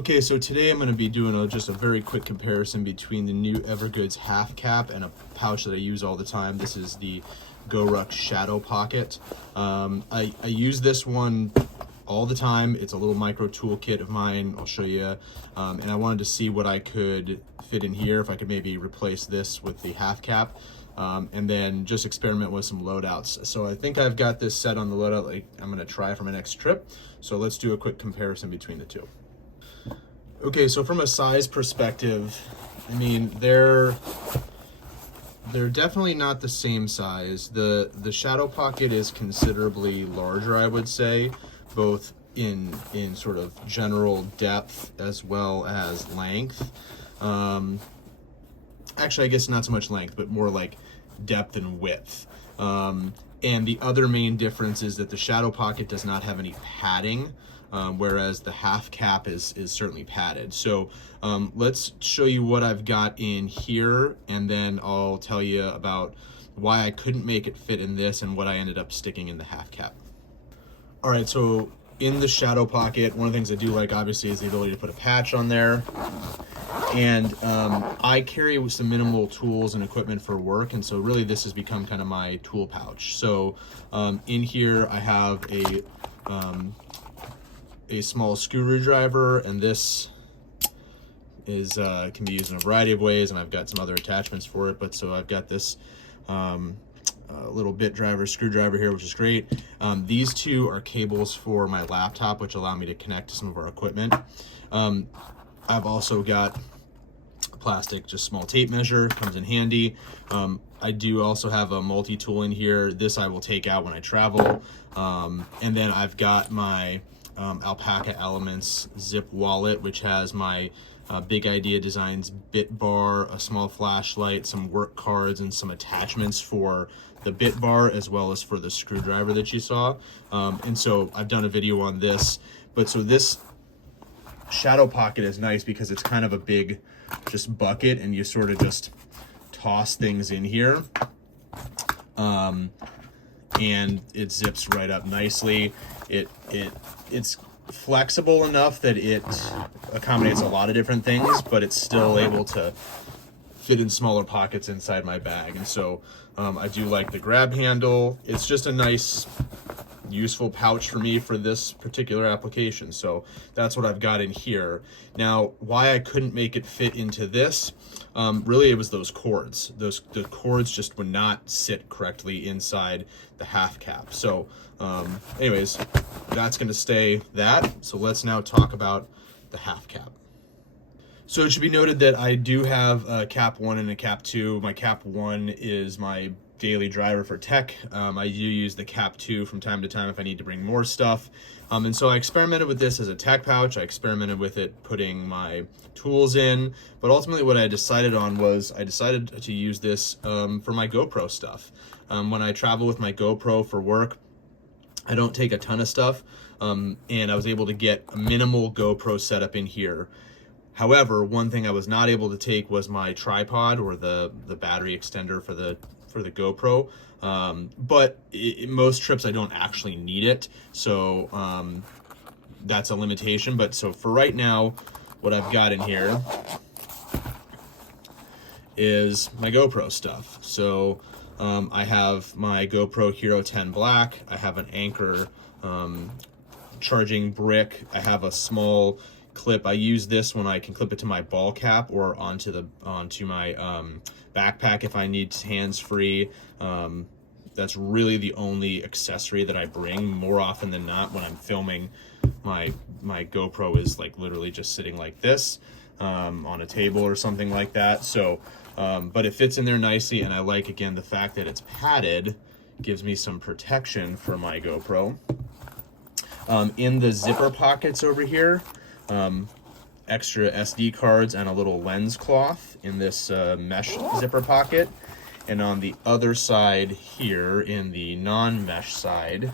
Okay, so today I'm going to be doing just a very quick comparison between the new Evergoods half cap and a pouch that I use all the time. This is the GORUCK Shadow Pocket. I use this one all the time. It's a little micro toolkit of mine. I'll show you. And I wanted to see what I could fit in here, if I could maybe replace this with the half cap. And then just experiment with some loadouts. So I think I've got this set on the loadout like I'm going to try for my next trip. So let's do a quick comparison between the two. Okay, so from a size perspective, I mean, they're definitely not the same size. The Shadow Pocket is considerably larger, I would say, both in sort of general depth as well as length. Actually, I guess not so much length, but more like depth and width. And the other main difference is that the Shadow Pocket does not have any padding, whereas the half cap is certainly padded. So let's show you what I've got in here, and then I'll tell you about why I couldn't make it fit in this and what I ended up sticking in the half cap. All right, so in the Shadow Pocket, one of the things I do like, obviously, is the ability to put a patch on there. And I carry some minimal tools and equipment for work, and so really this has become kind of my tool pouch. So in here I have a small screwdriver, and this is can be used in a variety of ways, and I've got some other attachments for it. But so I've got this little bit driver screwdriver here, which is great. These two are cables for my laptop, which allow me to connect to some of our equipment. I've also got plastic, just small tape measure, comes in handy. I do also have a multi-tool in here. This I will take out when I travel. And then I've got my Alpaca Elements zip wallet, which has my Big Idea Designs bit bar, a small flashlight, some work cards, and some attachments for the bit bar as well as for the screwdriver that you saw. And so I've done a video on this, but so this Shadow Pocket is nice because it's kind of a big just bucket, and you sort of just toss things in here, and it zips right up nicely. It's flexible enough that it accommodates a lot of different things, but it's still able to fit in smaller pockets inside my bag. And so I do like the grab handle. It's just a nice, useful pouch for me for this particular application. So that's what I've got in here. Now, why I couldn't make it fit into this, really it was those cords. The cords just would not sit correctly inside the half cap. So anyways, that's going to stay that. So let's now talk about the half cap. So it should be noted that I do have a cap 1 and a cap 2. My cap 1 is my daily driver for tech. I do use the cap 2 from time to time if I need to bring more stuff. And so I experimented with this as a tech pouch. I experimented with it putting my tools in, but ultimately what I decided on was I decided to use this for my GoPro stuff. When I travel with my GoPro for work, I don't take a ton of stuff, and I was able to get a minimal GoPro setup in here. However, one thing I was not able to take was my tripod or the battery extender for the GoPro, but most trips I don't actually need it, so that's a limitation. But so for right now, what I've got in here is my GoPro stuff. So I have my GoPro Hero 10 Black, I have an Anchor charging brick, I have a small clip. I use this when I can clip it to my ball cap or onto my backpack if I need hands-free. That's really the only accessory that I bring. More often than not, when I'm filming, my GoPro is like literally just sitting like this on a table or something like that. So but it fits in there nicely, and I like, again, the fact that it's padded gives me some protection for my GoPro. In the zipper pockets over here, extra SD cards and a little lens cloth in this mesh zipper pocket. And on the other side here, in the non-mesh side,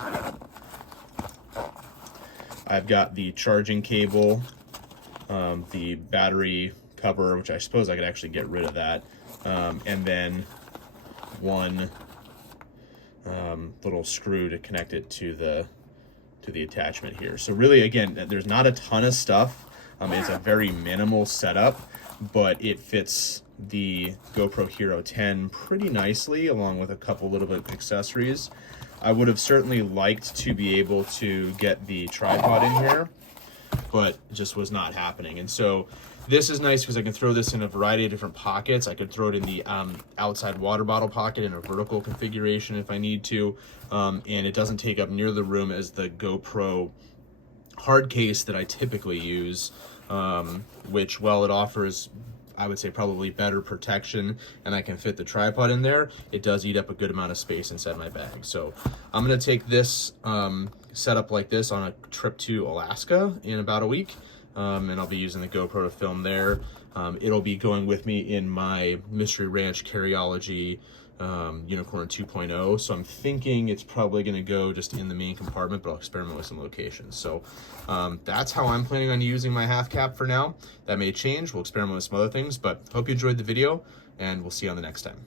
I've got the charging cable, the battery cover, which I suppose I could actually get rid of that, and then one little screw to connect it to the attachment here. So really, again, there's not a ton of stuff. It's a very minimal setup, but it fits the GoPro Hero 10 pretty nicely, along with a couple little bit of accessories. I would have certainly liked to be able to get the tripod in here, but it just was not happening. And so this is nice because I can throw this in a variety of different pockets. I could throw it in the outside water bottle pocket in a vertical configuration if I need to, and it doesn't take up near the room as the GoPro hard case that I typically use, which, while it offers, I would say, probably better protection, and I can fit the tripod in there, it does eat up a good amount of space inside my bag. So I'm gonna take this setup like this on a trip to Alaska in about a week, and I'll be using the GoPro to film there. It'll be going with me in my Mystery Ranch Carryology Unicorn 2.0, so I'm thinking it's probably going to go just in the main compartment, but I'll experiment with some locations. So that's how I'm planning on using my half cap for now. That may change. We'll experiment with some other things, but hope you enjoyed the video, and we'll see you on the next time.